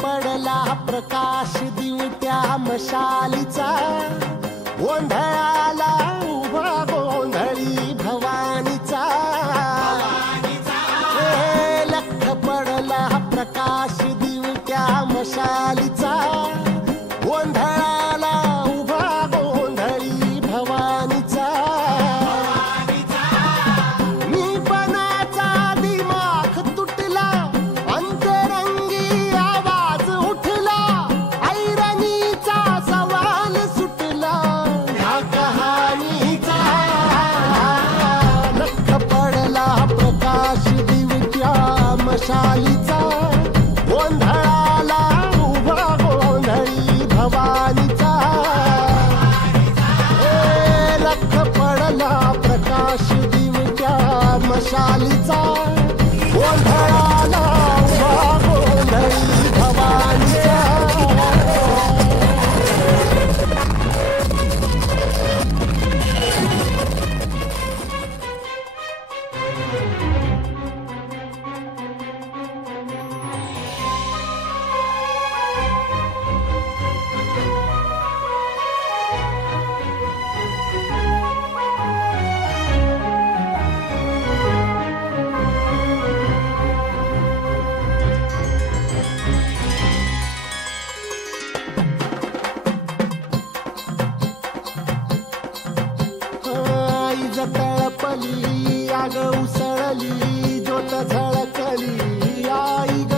पडला प्रकाश दिवट्या मशालीचा, गोंधळाला उभा गोंधळी भवानीचा. लख पडला प्रकाश दिवट्या मशालीचा, गोंधळाला उभा गोंधळी भवानीचा. मशालीचा, गोंधळाला उभा गोंधळी भवानीचा. लख पडला प्रकाश दिवट्या मशालीचा, गोंधळाला उभा गोंधळी भवानीचा. तळपली आग उसळली ज्योत झळकली आई ग.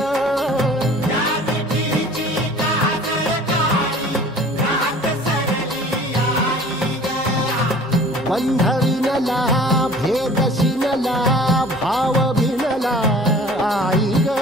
बंध विनला भेद शिनला भाव भिनला आई ग.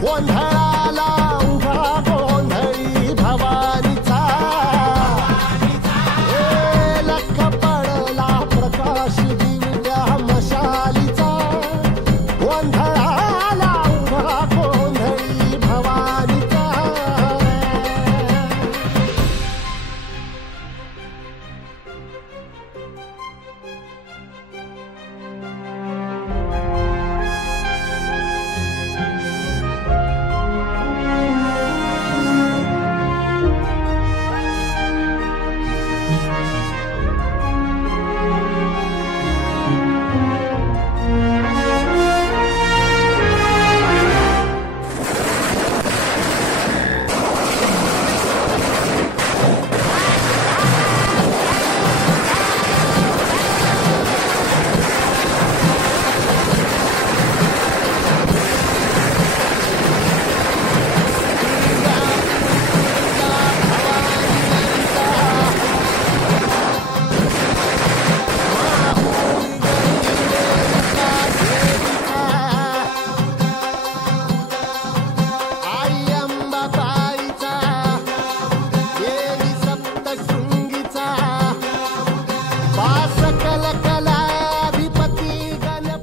गोंधळाला उभा गोंधळी भवानीचा. लख पडला प्रकाश दिवट्या मशालीचा, गोंधळाला उभा गोंधळी भवानीचा. सकल